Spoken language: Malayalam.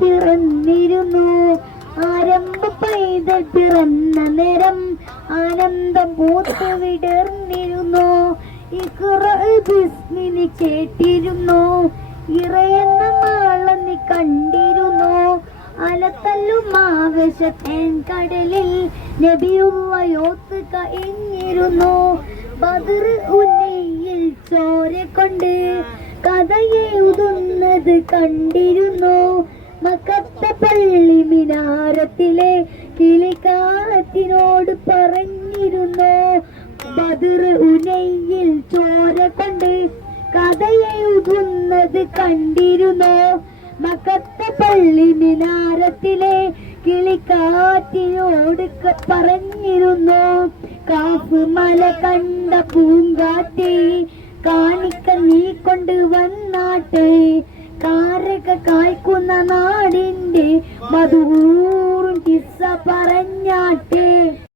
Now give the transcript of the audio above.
പിറന്നിരുന്നു. ആരംഭ പൈതൽ പിറന്ന നേരം ആനന്ദം പൂത്തു വിടർന്നിരുന്നു. ബിസ്മിനി കേട്ടിരുന്നു, ഇറയെന്ന മാളന്നി കണ്ടിരുന്നു. അലത്തല്ലും ആവേശത്തേൻ കടലിൽ നബിയുള്ളയോത്ത് കഴിഞ്ഞിരുന്നു. ബദർ ഉന്നയിൽ ചോര കൊണ്ട് കഥയെഴുതുന്നത് കണ്ടിരുന്നു. മക്കത്തെ പള്ളി മിനാരത്തിലെ കിളിക്കാറ്റിനോട് പറഞ്ഞിരുന്നു. ബദർ ഉന്നയിൽ ചോര കൊണ്ട് കഥയെഴുതുന്നത് കണ്ടിരുന്നു. മക്കത്തെ പള്ളി മിനാരത്തിലെ കിളിക്കാറ്റിനോട് പറഞ്ഞിരുന്നു. കാഫ് മല കണ്ട പൂങ്കാറ്റ് കാണിക്ക നീ കൊണ്ട് വന്നാട്ടെ. കാരക കായ്ക്കുന്ന നാടിന്റെ മധു